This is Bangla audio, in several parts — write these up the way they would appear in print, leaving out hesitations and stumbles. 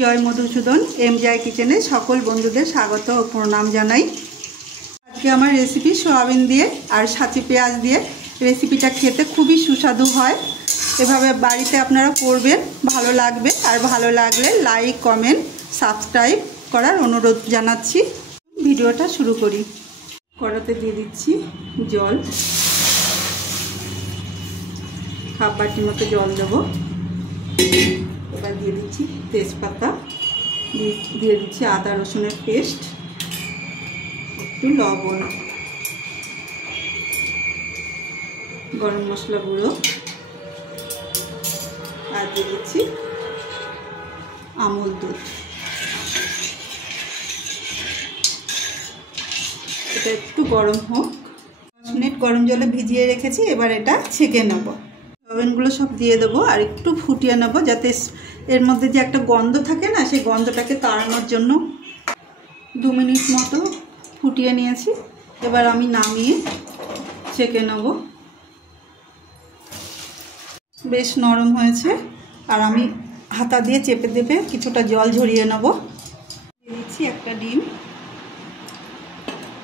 জয় মধুসূদন এমজে কিচেনে সকল বন্ধুদের স্বাগত ও প্রণাম জানাই। আজকে আমার রেসিপি সয়াবিন দিয়ে আর সাঁচি পেঁয়াজ দিয়ে। রেসিপিটা খেতে খুবই সুস্বাদু হয়। এভাবে বাড়িতে আপনারা করবেন, ভালো লাগবে। আর ভালো লাগলে লাইক, কমেন্ট, সাবস্ক্রাইব করার অনুরোধ জানাচ্ছি। ভিডিওটা শুরু করি। কড়াতে দিয়ে দিচ্ছি জল, হাফ বাটির মতো জল দেবো। এবার দিয়ে দিচ্ছি তেজপাতা, দিয়ে দিচ্ছি আদা রসুনের পেস্ট, একটু লবণ, গরম মশলা গুঁড়ো, আর দিয়ে দিচ্ছি আমুল দুধ। এটা একটু গরম হোক। 5 মিনিট গরম জলে ভিজিয়ে রেখেছি। এবার এটা ছেঁকে নেব। সয়াবিনগুলো সব দিয়ে দেবো আর একটু ফুটিয়ে নেব, যাতে এর মধ্যে যে একটা গন্ধ থাকে না, সেই গন্ধটাকে তাড়ানোর জন্য 2 মিনিট মতো ফুটিয়ে নিয়েছি। এবার আমি নামিয়ে ছেঁকে নেব। বেশ নরম হয়েছে। আর আমি হাতা দিয়ে চেপে দেবে কিছুটা জল ঝরিয়ে নেব। দিয়ে দিচ্ছি একটা ডিম,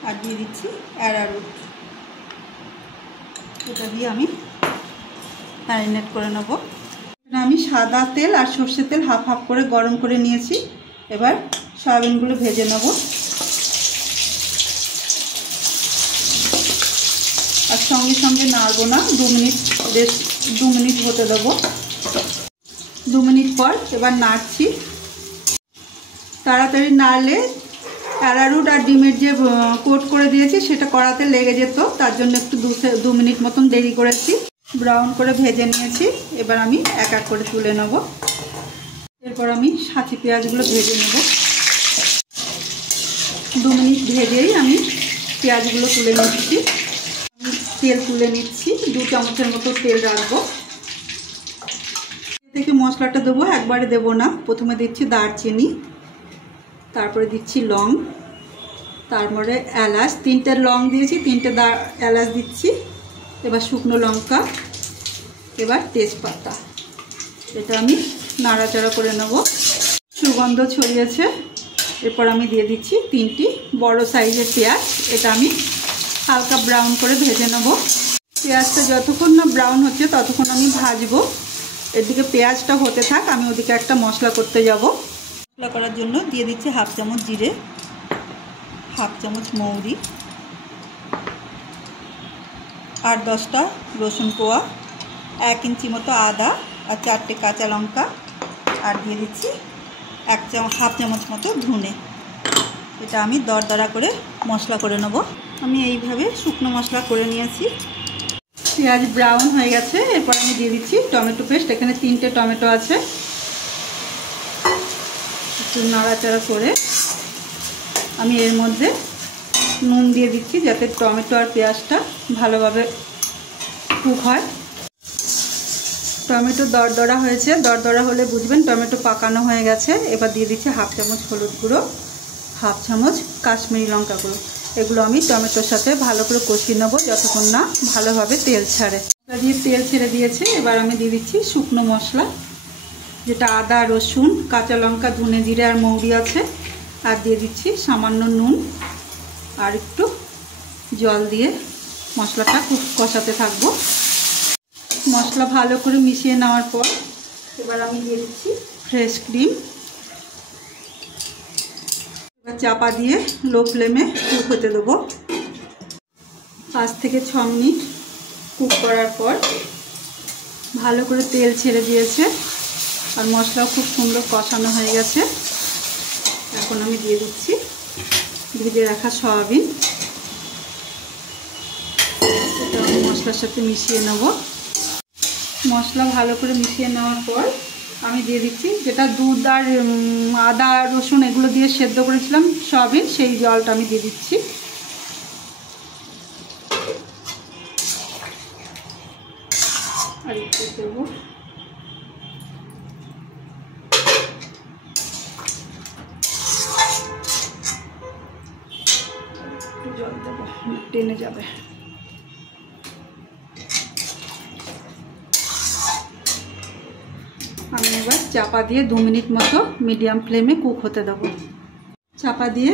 আর দিয়ে দিচ্ছি অ্যারারুট। এটা দিয়ে আমি ম্যারিনেট করে নেব। আমি সাদা তেল আর সর্ষের তেল হাফ হাফ করে গরম করে নিয়েছি। এবার সয়াবিনগুলো ভেজে নেব। আর সঙ্গে সঙ্গে নাড়বো না, 2 মিনিট, বেশ 2 মিনিট হতে দেবো। 2 মিনিট পর এবার নাড়ছি। তাড়াতাড়ি নাড়লে অ্যারারুট আর ডিমের যে কোট করে দিয়েছি সেটা কড়াতে লেগে যেত, তার জন্য একটু 2 মিনিট মতন দেরি করেছি। ব্রাউন করে ভেজে নিয়েছি। এবার আমি এক এক করে তুলে নেব। এরপর আমি সাঁচি পেঁয়াজগুলো ভেজে নেব। 2 মিনিট ভেজেই আমি পেঁয়াজগুলো তুলে নিচ্ছি। আমি তেল তুলে নিচ্ছি, 2 চামচের মতো তেল রাখবো। এ থেকে মশলাটা দেবো, একবারে দেবো না। প্রথমে দিচ্ছি দারচিনি, তারপরে দিচ্ছি লং, তারপরে এলাচ, 3টে লং দিয়েছি, 3টে এলাচ দিচ্ছি। এবার শুকনো লঙ্কা, এবার তেজপাতা। এটা আমি নাড়াচাড়া করে নেব। সুগন্ধ ছড়িয়েছে। এরপর আমি দিয়ে দিচ্ছি 3টি বড় সাইজের পেঁয়াজ। এটা আমি হালকা ব্রাউন করে ভেজে নেব। পেঁয়াজটা যতক্ষণ না ব্রাউন হচ্ছে ততক্ষণ আমি ভাজবো। এদিকে পেঁয়াজটা হতে থাক, আমি ওদিকে একটা মশলা করতে যাব। মশলা করার জন্য দিয়ে দিচ্ছি হাফ চামচ জিরে, হাফ চামচ মৌরি, 8-10টা রসুন কোয়া, 1 ইঞ্চি মতো আদা, আর 4টে কাঁচা লঙ্কা, আর দিয়ে দিচ্ছি হাফ চামচ মতো ধনে। এটা আমি দরদরা করে মশলা করে নেব। আমি এইভাবে শুকনো মশলা করে নিয়েছি। পেঁয়াজ ব্রাউন হয়ে গেছে। এরপর আমি দিয়ে দিচ্ছি টমেটো পেস্ট। এখানে 3টে টমেটো আছে। একটু নাড়াচাড়া করে আমি এর মধ্যে নুন দিয়ে দিচ্ছি, যাতে টমেটো আর পেঁয়াজটা ভালোভাবে কুক হয়। টমেটো দরদরা হয়েছে, দরদরা হলে বুঝবেন টমেটো পাকানো হয়ে গেছে। এবার দিয়ে দিচ্ছি হাফ চামচ হলুদ গুঁড়ো, হাফ চামচ কাশ্মীরি লঙ্কা গুঁড়ো। এগুলো আমি টমেটোর সাথে ভালো করে কষিয়ে নেবো যতক্ষণ না ভালোভাবে তেল ছাড়ে। দিয়ে তেল ছেড়ে দিয়েছে। এবার আমি দিয়ে দিচ্ছি শুকনো মশলা, যেটা আদা, রসুন, কাঁচা লঙ্কা, ধনে, জিরে আর মৌরি আছে। আর দিয়ে দিচ্ছি সামান্য নুন, আর একটু জল দিয়ে মশলাটা খুব কষাতে থাকবো। মশলা ভালো করে মিশিয়ে নেওয়ার পর এবার আমি দিয়ে দিচ্ছি ফ্রেশ ক্রিম। এবার চাপা দিয়ে লো ফ্লেমে কুক হতে দেবো। 5 থেকে 6 মিনিট কুক করার পর ভালো করে তেল ছেড়ে দিয়েছে, আর মশলাও খুব সুন্দর কষানো হয়ে গেছে। এখন আমি দিয়ে দিচ্ছি ভেজে রাখা সয়াবিন। এটা আমি মশলার সাথে মিশিয়ে নেব। মশলা ভালো করে মিশিয়ে নেওয়ার পর আমি দিয়ে দিচ্ছি যেটা দুধ আর আদা রসুন এগুলো দিয়ে সেদ্ধ করেছিলাম সয়াবিন, সেই জলটা আমি দিয়ে দিচ্ছি। আর একটু দেবো। জল দেবো, টেনে যাবে। আমি এবার চাপা দিয়ে 2 মিনিট মতো মিডিয়াম ফ্লেমে কুক হতে দেবো। চাপা দিয়ে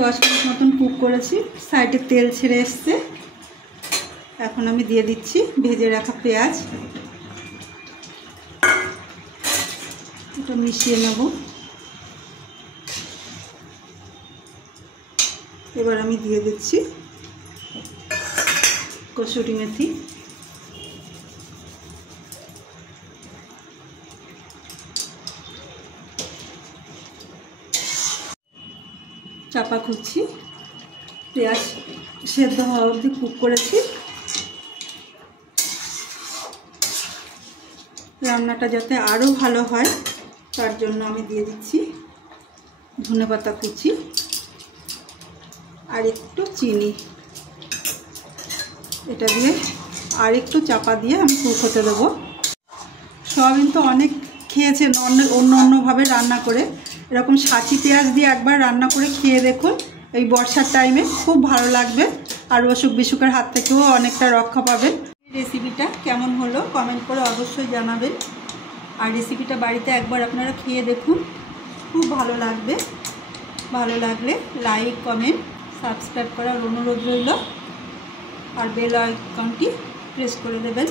10 মিনিট মতন কুক করেছি, সাইডে তেল ছেড়ে এসছে। এখন আমি দিয়ে দিচ্ছি ভেজে রাখা পেঁয়াজ, এটা মিশিয়ে নেব। এবার আমি দিয়ে দিচ্ছি কসুরি মেথি, চাপা খুঁজছি, পেঁয়াজ সেদ্ধ হওয়া অবধি কুক করেছি। রান্নাটা যাতে আরও ভালো হয় তার জন্য আমি দিয়ে দিচ্ছি ধনেপাতা কুচি আর একটু চিনি। এটা দিয়ে আর একটু চাপা দিয়ে আমি কুক হতে দেবো। সয়াবিন তো অনেক খেয়েছেন অন্যভাবে রান্না করে, এরকম সাঁচি পেঁয়াজ দিয়ে একবার রান্না করে খেয়ে দেখুন, এই বর্ষার টাইমে খুব ভালো লাগবে আর অসুখ বিসুখের হাত থেকেও অনেকটা রক্ষা পাবেন। এই রেসিপিটা কেমন হলো কমেন্ট করে অবশ্যই জানাবেন, আর রেসিপিটা বাড়িতে একবার আপনারা খেয়ে দেখুন, খুব ভালো লাগবে। ভালো লাগলে লাইক কমেন্ট সাবস্ক্রাইব করার অনুরোধ রইল, আর বেল আইকনটি প্রেস করে দেবেন।